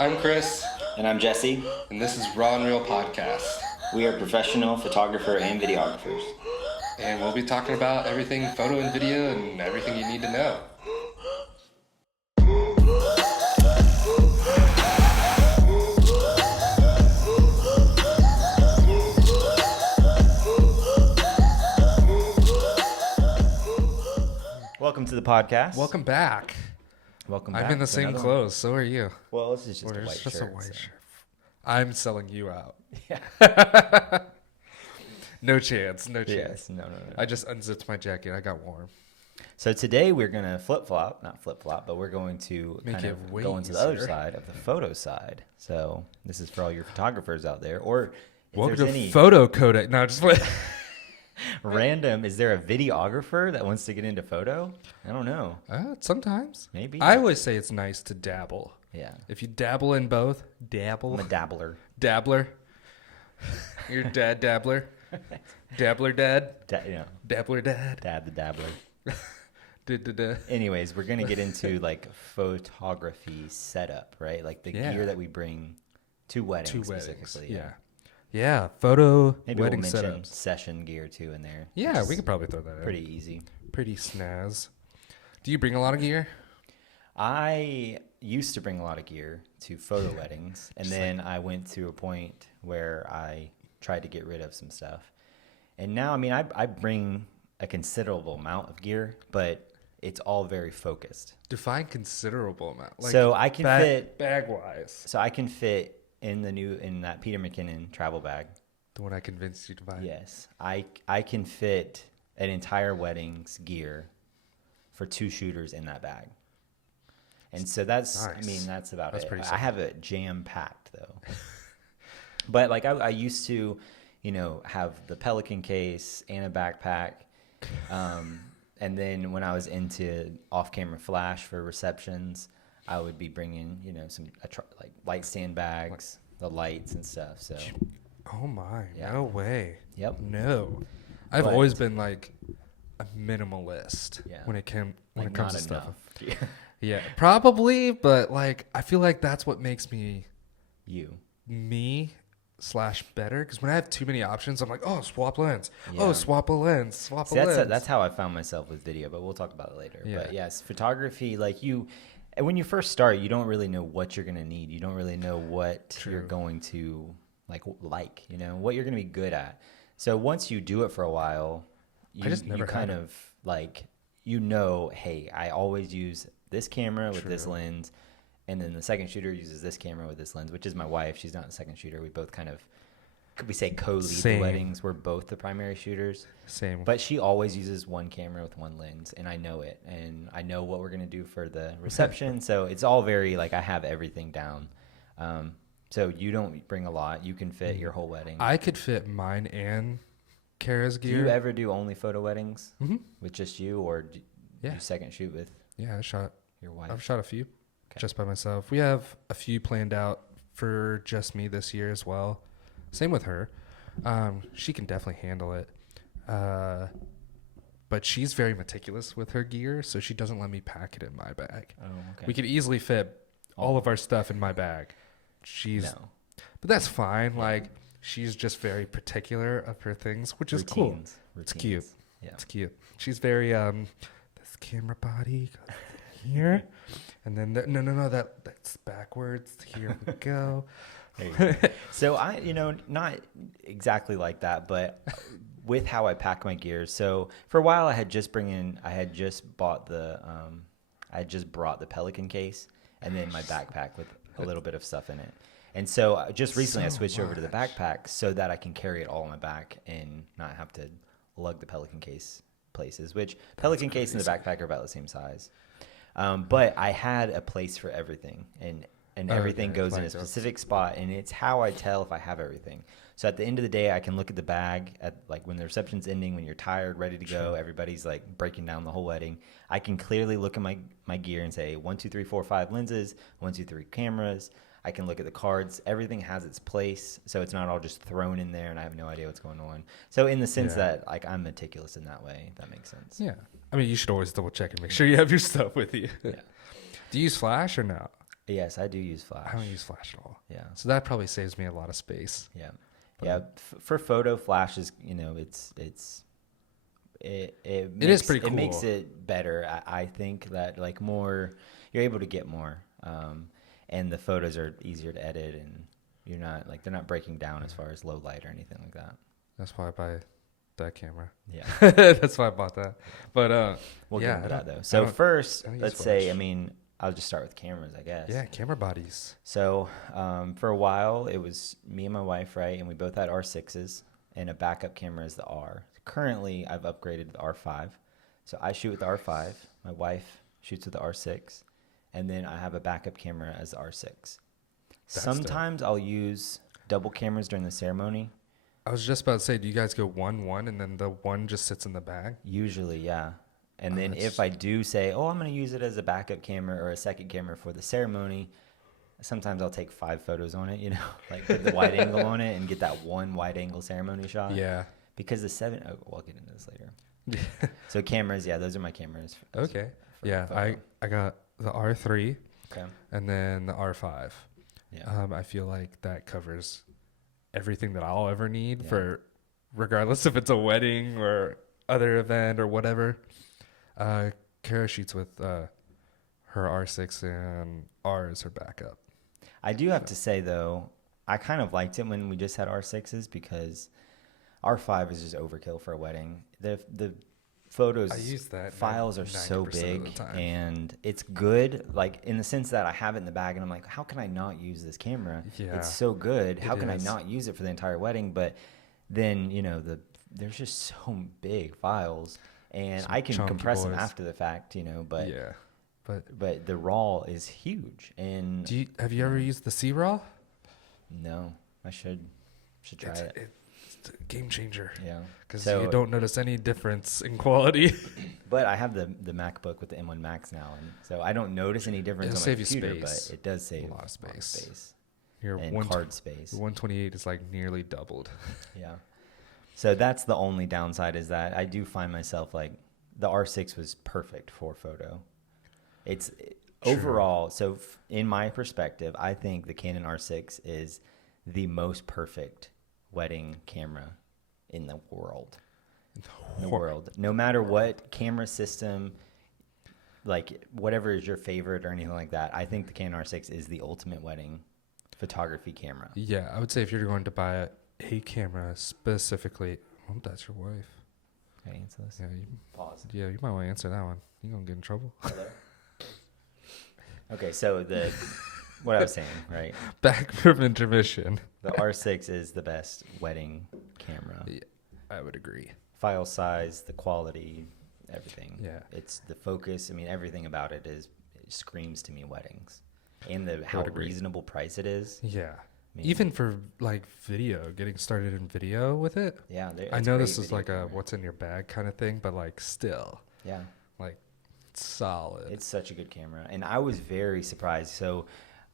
I'm Chris. And I'm Jesse. And this is Raw and Real Podcast. We are professional photographer and videographers. And we'll be talking about everything photo and video and everything you need to know. Welcome to the podcast. Welcome back. Welcome back. I'm in the same clothes, so are you. Well, this is just a white shirt. I'm selling you out. Yeah. No chance. Yes, no. I just unzipped my jacket. I got warm. So today we're going to not flip-flop, but we're going to Make kind it of way go into the easier. other side of the photo side. So this is for all your photographers out there. Or if Welcome there's to any Photo Codec. No, just random, is there a videographer that wants to get into photo? I don't know. Sometimes. Maybe. I always say it's nice to dabble. Yeah. If you dabble in both, I'm a dabbler. Dabbler. Your dad dabbler. Dabbler dad. Dabbler dad. Dad the dabbler. Da. Anyways, we're going to get into like photography setup, right? Like the gear that we bring to weddings specifically. Yeah, photo Maybe wedding we'll mention setups. session gear too in there. Yeah, we could probably throw that in. Pretty easy. Pretty snaz. Do you bring a lot of gear? I used to bring a lot of gear to photo weddings, and then I went to a point where I tried to get rid of some stuff. And now, I mean, I bring a considerable amount of gear, but it's all very focused. Define considerable amount. Like so I can fit bag-wise. So I can fit in that Peter McKinnon travel bag. The one I convinced you to buy. Yes, I can fit an entire wedding's gear for 2 shooters in that bag. And so that's, nice. I mean, that's about it. Pretty I have it jam-packed, though. But, like, I used to, have the Pelican case and a backpack. And then when I was into off-camera flash for receptions, I would be bringing, some like light stand bags, the lights and stuff. So, oh my, no way. Yep. No. I've always been like a minimalist when it comes to stuff. Yeah, probably, but like I feel like that's what makes me me / better, because when I have too many options, I'm like, oh, swap lens. Yeah. Oh, swap a lens. That's how I found myself with video, but we'll talk about it later. Yeah. But yes, photography, like when you first start, you don't really know what you're going to need. You don't really know what you're going to like, what you're going to be good at. So once you do it for a while, you kind of like, hey, I always use this camera with this lens. And then the second shooter uses this camera with this lens, which is my wife. She's not the second shooter. We both kind of, could we say, co-lead the weddings. We're both the primary shooters. Same. But she always uses one camera with one lens, and I know it. And I know what we're going to do for the reception. So it's all very, like, I have everything down. So you don't bring a lot. You can fit your whole wedding. I could fit mine and Kara's gear. Do you ever do only photo weddings with just you, or do you second shoot with I shot your wife? I've shot a few. Just by myself. We have a few planned out for just me this year as well. Same with her. She can definitely handle it. But she's very meticulous with her gear, so she doesn't let me pack it in my bag. Oh, okay. We could easily fit all of our stuff in my bag. But that's fine. Like, she's just very particular of her things, which is cool. It's cute. Yeah. It's cute. She's very, this camera body goes here. And then, that's backwards. Here we go. So I, not exactly like that, but with how I pack my gear. So for a while I had just brought the Pelican case and then my backpack with a little bit of stuff in it. And so just recently I switched over to the backpack so that I can carry it all on my back and not have to lug the Pelican case places, which Pelican case and the backpack are about the same size. But I had a place for everything, and everything goes in a specific spot, and it's how I tell if I have everything. So at the end of the day, I can look at the bag at like when the reception's ending, when you're tired, ready to go, everybody's like breaking down the whole wedding. I can clearly look at my gear and say 1, 2, 3, 4, 5 lenses, 1, 2, 3 cameras. I can look at the cards. Everything has its place, so it's not all just thrown in there, and I have no idea what's going on. So in the sense that like I'm meticulous in that way, if that makes sense. Yeah. I mean, you should always double check and make sure you have your stuff with you. Yeah. Do you use flash or no? Yes, I do use flash. I don't use flash at all. Yeah. So that probably saves me a lot of space. Yeah. But Yeah. For photo, flash is, it is pretty It makes cool. it better. I think that like more, you're able to get more, and the photos are easier to edit, and you're not like they're not breaking down as far as low light or anything like that. That's why I buy that camera. Yeah. That's why I bought that. But We'll yeah, get into that though. So first, I don't use let's say, flash. I mean, I'll just start with cameras, I guess. Yeah, camera bodies. So for a while, it was me and my wife, right? And we both had R6s, and a backup camera is the R. Currently, I've upgraded to the R5. So I shoot with the R5. My wife shoots with the R6. And then I have a backup camera as the R6. Sometimes I'll use double cameras during the ceremony. I was just about to say, do you guys go 1-1 and then the one just sits in the bag? Usually, yeah. And then if I do say, oh, I'm going to use it as a backup camera or a second camera for the ceremony, sometimes I'll take 5 photos on it, like put the wide angle on it and get that one wide angle ceremony shot. Yeah. Because we'll get into this later. So cameras, yeah, those are my cameras. Okay. For I got the R3 Okay. and then the R5. Yeah. I feel like that covers everything that I'll ever need Yeah. for, regardless if it's a wedding or other event or whatever. Kara shoots with her R6 and R is her backup. I do have to say, though, I kind of liked it when we just had R6s because R5 is just overkill for a wedding. The photos, I use that files are so 90% of big, the time. and it's good, like in the sense that I have it in the bag and I'm like, how can I not use this camera? Yeah, it's so good. How can is. I not use it for the entire wedding? But then, there's just so big files, and Some I can chunky compress them boys. after the fact, but Yeah. but the raw is huge. And Have you ever used the C-RAW? no, I should try it. It's a game changer. Yeah, Because So- you don't notice any difference in quality. But I have the MacBook with the M1 Max now, and so I don't notice any difference It'll on save my you computer, space. but it does save A lot of space. and card space. 128 is like nearly doubled. Yeah. So that's the only downside, is that I do find myself like the R6 was perfect for photo. It's overall, so in my perspective, I think the Canon R6 is the most perfect wedding camera in the world. No matter what camera system, like whatever is your favorite or anything like that, I think the Canon R6 is the ultimate wedding photography camera. Yeah, I would say if you're going to buy a camera specifically, that's your wife. Can I answer this? Yeah, Pause. you might want to answer that one. You're going to get in trouble. Okay, so what I was saying, right? Back from intermission. The R6 is the best wedding camera. Yeah, I would agree. File size, the quality, everything. Yeah. It's the focus. I mean, everything about it screams to me weddings. And how reasonable price it is. Yeah. I mean, Even for like video, getting started in video with it. Yeah. I know this is like a what's in your bag kind of thing, but like still. Yeah. Like it's solid. It's such a good camera. And I was very surprised. So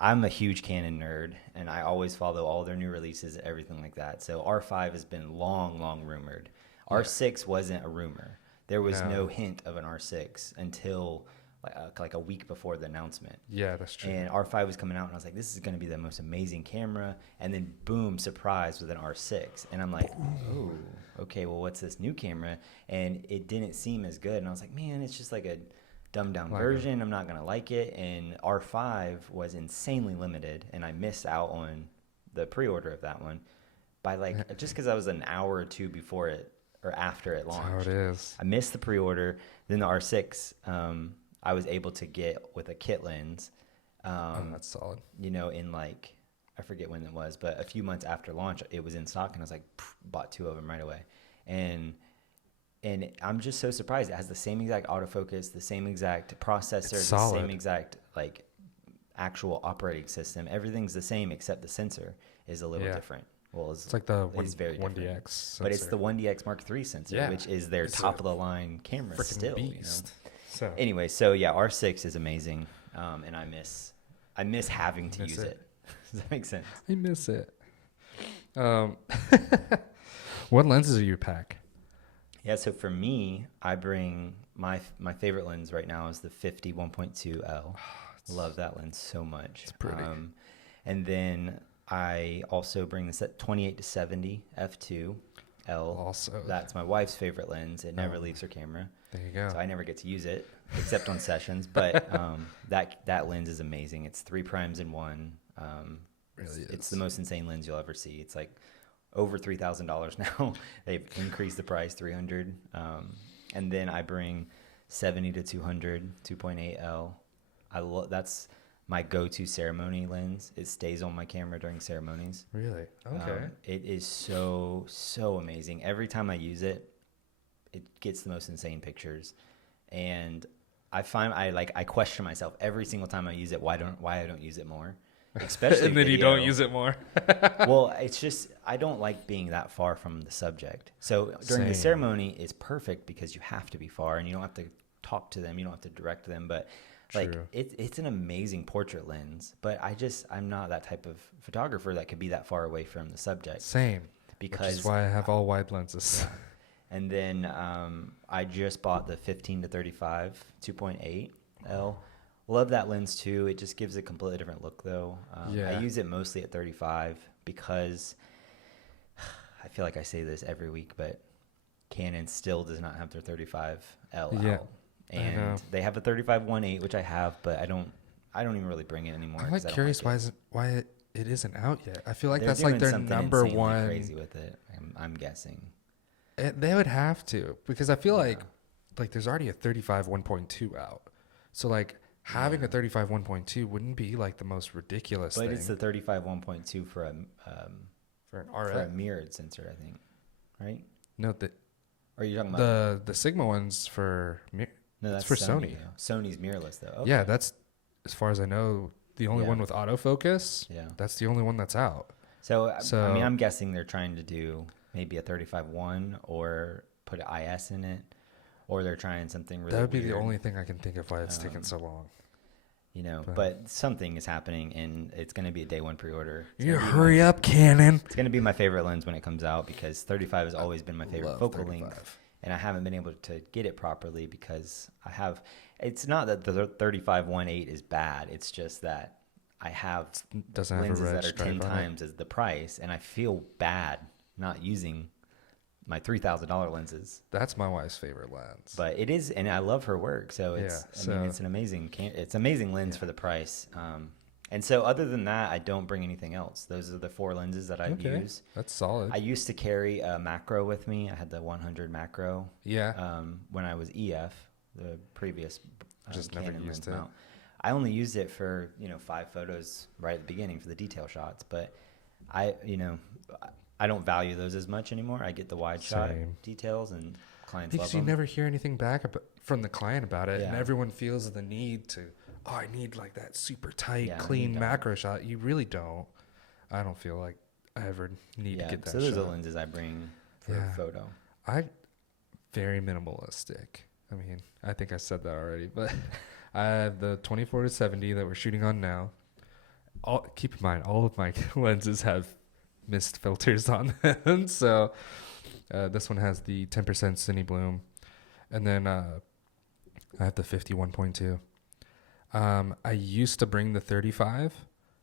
I'm a huge Canon nerd, and I always follow all their new releases, everything like that. So R5 has been long rumored. Yeah. R6 wasn't a rumor. There was no hint of an R6 until like a week before the announcement. Yeah, that's true. And R5 was coming out, and I was like, this is going to be the most amazing camera. And then, boom, surprise with an R6. And I'm like, oh, okay, well, what's this new camera? And it didn't seem as good. And I was like, man, it's just like a dumbed-down version. I'm not going to like it. And R5 was insanely limited, and I missed out on the pre-order of that one by just because I was an hour or two before it or after it launched. That's how it is. I missed the pre-order. Then the R6, I was able to get with a kit lens. That's solid. In like, I forget when it was, but a few months after launch, it was in stock, and I was like, bought 2 of them right away. And I'm just so surprised. It has the same exact autofocus, the same exact processor, the same exact like actual operating system. Everything's the same except the sensor is a little different. Well, it's like the very 1DX different. sensor. But it's the 1DX Mark III sensor, which is their top of the line camera still. Beast. So anyway, so yeah, R6 is amazing, and I miss having to use it. Does that make sense? I miss it. What lenses do you pack? Yeah, so for me, I bring my favorite lens right now is the 50 1.2L. Love that lens so much. It's pretty. And then I also bring this at 28-70 f2. Also, that's my wife's favorite lens. It never leaves her camera. There you go. So I never get to use it except on sessions. But that lens is amazing. It's 3 primes in one. Really it's the most insane lens you'll ever see. It's like over $3,000 now. They've increased the price, $300. And then I bring 70-200 2.8L. That's my go-to ceremony lens. It stays on my camera during ceremonies. Really? Okay. It is so amazing. Every time I use it, it gets the most insane pictures. And I find I question myself every single time I use it why I don't use it more. Especially and then video. You don't use it more. Well, it's just I don't like being that far from the subject. So during the ceremony, it's perfect because you have to be far and you don't have to talk to them, you don't have to direct them. But like it's an amazing portrait lens. But I'm not that type of photographer that could be that far away from the subject. Same. Because which is why I have all wide lenses. And then I just bought the 15-35 2.8L. Love that lens too. It just gives a completely different look though. I use it mostly at 35 because I feel like I say this every week, but Canon still does not have their 35L out. And they have a 35 1.8, which I have, but I don't even really bring it anymore. I'm curious why it isn't out yet. I feel like that's doing like their number one. Crazy with it. I'm guessing. They would have to, because I feel like there's already a 35 1.2 out. So like having a 35 1.2 wouldn't be like the most ridiculous thing. But it's the 35 1.2 for an RF. For a mirrored sensor, I think. Right? No, are you talking about the Sigma ones for No, that's for Sony. Sony's mirrorless though. Okay. Yeah, that's as far as I know the only one with autofocus. Yeah. That's the only one that's out. So I mean, I'm guessing they're trying to do maybe a 35-1 or put an IS in it, or they're trying something really. That would be the only thing I can think of why it's taken so long. You know, but something is happening, and it's going to be a day one pre-order. You hurry up, Canon. It's going to be my favorite lens when it comes out because 35 has always been my favorite focal length, and I haven't been able to get it properly because I have. It's not that the 35 1.8 is bad. It's just that I have lenses that are 10 times as the price, and I feel bad not using my $3,000 lenses. That's my wife's favorite lens. But it is, and I love her work. So it's, I mean, it's an amazing lens for the price. And so other than that, I don't bring anything else. Those are the 4 lenses that I use. That's solid. I used to carry a macro with me. I had the 100 macro. Yeah. When I was EF, the previous just never used it. Mount. I only used it for 5 photos right at the beginning for the detail shots. But I don't value those as much anymore. I get the wide shot details, and clients love them. Because you never hear anything back from the client about it, and everyone feels the need to, I need like that super tight, clean macro shot. You really don't. I don't feel like I ever need to get that shot. So those are the lenses I bring for a photo. Very minimalistic. I mean, I think I said that already, but I have the 24-70 that we're shooting on now. Keep in mind, all of my lenses have mist filters on them. So this one has the 10% Cine Bloom, and then I have the 51.2. I used to bring the 35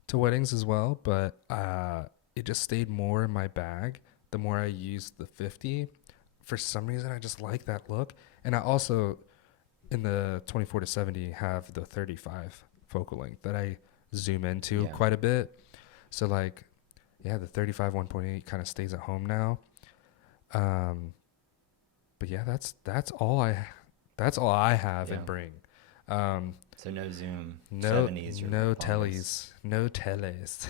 to weddings as well, but it just stayed more in my bag the more I used the 50. For some reason, I just like that look. And I also, in the 24-70, have the 35 focal length that I zoom into quite a bit. So like, the 35 1.8 kind of stays at home now. But yeah, that's all I have and bring. So no zoom, no 70s, no tellies, no teles.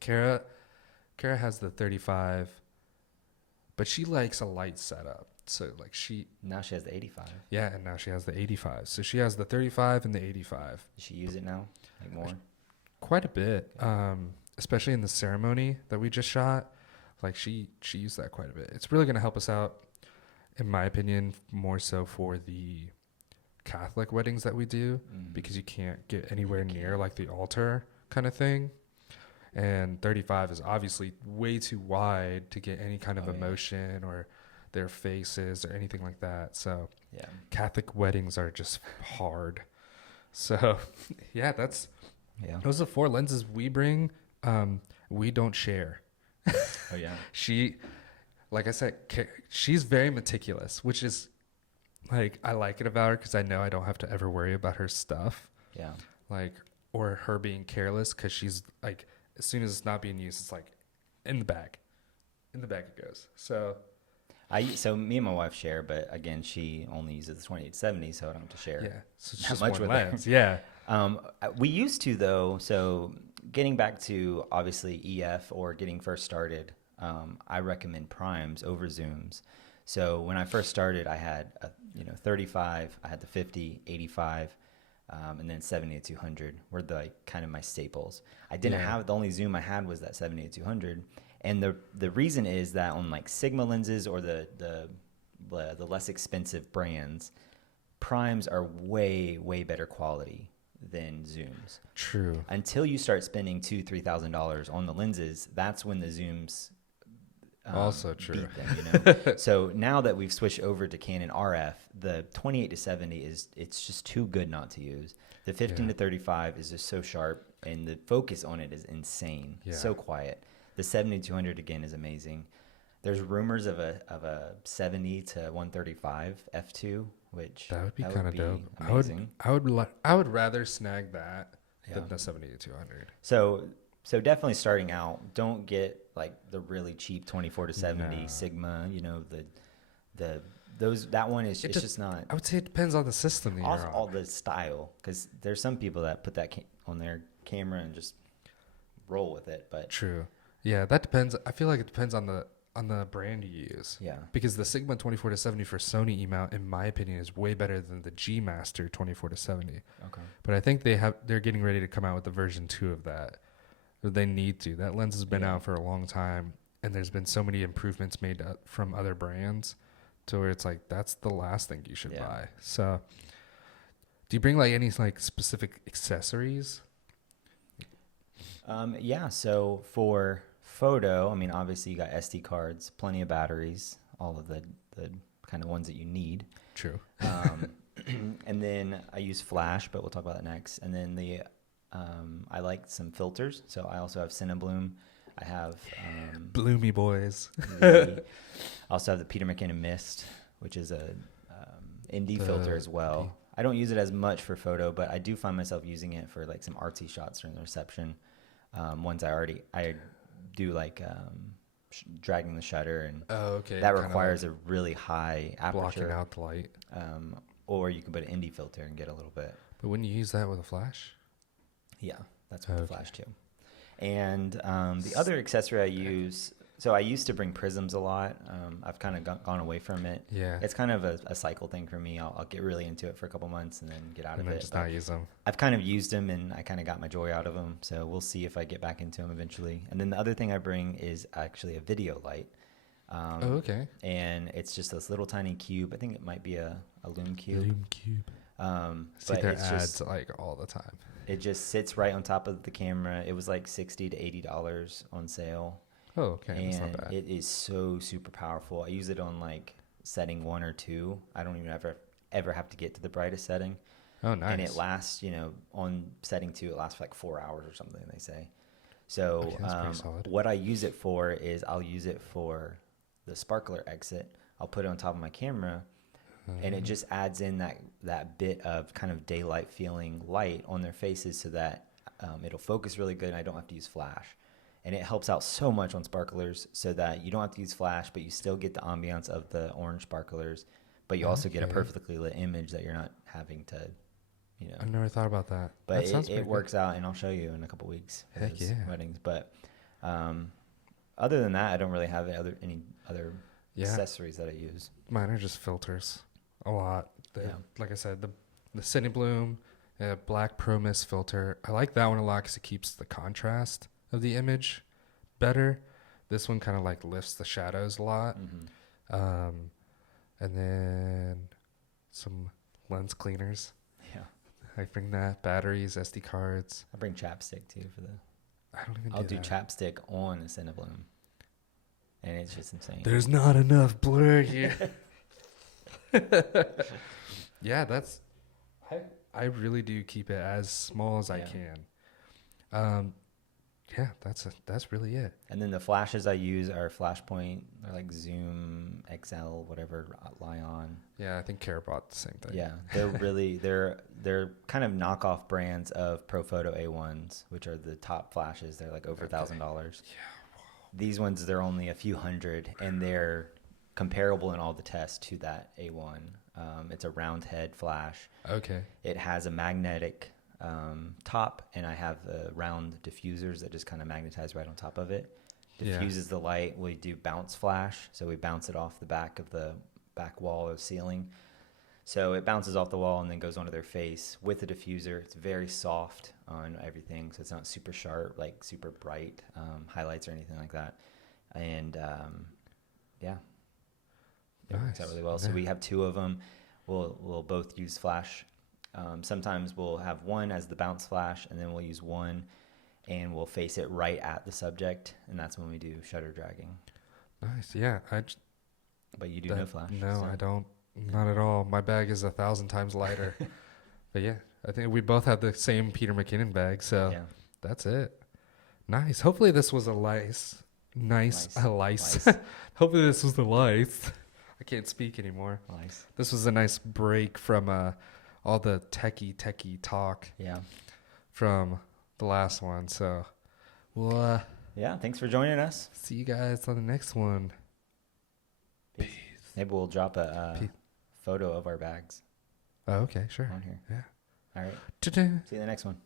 Kara has the 35, but she likes a light setup. So like now she has the 85. Yeah, and now she has the 85. So she has the 35 and the 85. Does she use it now? Like more? Quite a bit. Especially in the ceremony that we just shot. Like she used that quite a bit. It's really going to help us out, in my opinion, more so for the Catholic weddings that we do, because you can't get anywhere near like the altar kind of thing. And 35 is obviously way too wide to get any kind of emotion or their faces or anything like that. So Catholic weddings are just hard. So, yeah, those are 4 lenses we bring. We don't share. Oh yeah. Like I said, she's very meticulous, which is like, I like it about her because I know I don't have to ever worry about her stuff. Yeah. Like, or her being careless, because she's like, as soon as it's not being used, it's like in the bag. In the bag it goes. So me and my wife share, but again, she only uses the 28-70, so I don't have to share. Yeah, so it's that just much one with lens. her. Yeah. We used to though. So getting back to obviously EF or getting first started, I recommend primes over zooms. So when I first started, I had 35, I had the 50, 85, and then 70-200 were kind of my staples. I didn't have, the only zoom I had was that 70-200. And the reason is that on like Sigma lenses or the less expensive brands, primes are way better quality than zooms. True. Until you start spending $2,000-$3,000 on the lenses, that's when the zooms also true. Beat them, So now that we've switched over to Canon RF, the 28-70 it's just too good not to use. The 15-35 is just so sharp, and the focus on it is insane. Yeah. So quiet. The 70-200 again is amazing. There's rumors of a 70-135 f2, which that would be kind of dope. Amazing. I would rather snag that than the 70-200. So definitely starting out, don't get like the really cheap 24-70 Sigma. That one is just not. I would say it depends on the system that you're on. All the style, because there's some people that put that on their camera and just roll with it. But true, yeah, that depends. I feel like it depends on the brand you use. Yeah, because the Sigma 24-70 for Sony E-mount, in my opinion, is way better than the G Master 24-70. Okay, but I think they're getting ready to come out with the version 2 of that. They need to. That lens has been out for a long time, and there's been so many improvements made from other brands to where it's like, that's the last thing you should buy. So do you bring like any like specific accessories? So for photo, I mean, obviously you got SD cards, plenty of batteries, all of the kind of ones that you need. True. And then I use flash, but we'll talk about that next. And then I like some filters, so I also have Cinebloom. I have Bloomy boys. I also have the Peter McKinnon Mist, which is a ND filter as well. I don't use it as much for photo, but I do find myself using it for like some artsy shots during the reception. Ones I do like dragging the shutter, and that requires a really high aperture, blocking out the light. Or you can put an ND filter and get a little bit. But wouldn't you use that with a flash? Yeah, that's with the flash too. And the other accessory I use, so I used to bring prisms a lot. I've kind of gone away from it. Yeah. It's kind of a cycle thing for me. I'll get really into it for a couple months and then get out of it. Just not use them. I've kind of used them, and I kind of got my joy out of them. So we'll see if I get back into them eventually. And then the other thing I bring is actually a video light. Okay. And it's just this little tiny cube. I think it might be a Lume Cube. Lume Cube. See their ads like all the time. It just sits right on top of the camera. It was like $60 to $80 on sale. Oh, okay. And that's not bad. It is so super powerful. I use it on like setting 1 or 2. I don't even ever have to get to the brightest setting. Oh, nice. And it lasts, on setting 2, it lasts for like 4 hours or something, they say. So what I use it for is I'll use it for the sparkler exit. I'll put it on top of my camera, and it just adds in that bit of kind of daylight feeling light on their faces, so that it'll focus really good and I don't have to use flash. And it helps out so much on sparklers, so that you don't have to use flash, but you still get the ambiance of the orange sparklers, but you also get a perfectly lit image that you're not having to, I've never thought about that. But it works out, and I'll show you in a couple weeks. Heck yeah. Weddings. But other than that, I don't really have any other accessories that I use. Mine are just filters. A lot. Like I said, the Cinebloom, Black Pro Mist filter. I like that one a lot because it keeps the contrast of the image better. This one kind of like lifts the shadows a lot. Mm-hmm. And then some lens cleaners. Yeah. I bring that. Batteries, SD cards. I bring chapstick too for the. I don't even. I'll do chapstick on a Cinebloom, and it's just insane. There's not enough blur here. Yeah, I really do keep it as small as I can. Yeah, that's really it. And then the flashes I use are Flashpoint or like Zoom XL, whatever, Lion. Yeah, I think Kara bought the same thing. Yeah, they're kind of knockoff brands of Profoto A1s, which are the top flashes. They're like over $1,000. Yeah. Wow. These ones, they're only a few hundred, and they're comparable in all the tests to that A1. It's a round head flash. Okay. It has a magnetic top, and I have the round diffusers that just kind of magnetize right on top of it. Diffuses the light. We do bounce flash, so we bounce it off the back of the back wall or ceiling. So it bounces off the wall and then goes onto their face with the diffuser. It's very soft on everything, so it's not super sharp, like super bright highlights or anything like that. And it works out really well. So we have 2 of them. We'll both use flash. Sometimes we'll have one as the bounce flash, and then we'll use one, and we'll face it right at the subject, and that's when we do shutter dragging. Nice, yeah. But you do no flash? No, so. I don't. Not at all. My bag is 1,000 times lighter. But yeah, I think we both have the same Peter McKinnon bag, so that's it. Nice. Hopefully this was a lice. Hopefully this was the lice. I can't speak anymore. Lice. This was a nice break from all the techy talk. Yeah. From the last one. So, well. Thanks for joining us. See you guys on the next one. Peace. Maybe we'll drop a photo of our bags. Oh, okay, sure. On here. Yeah. All right. Ta-da. See you in the next one.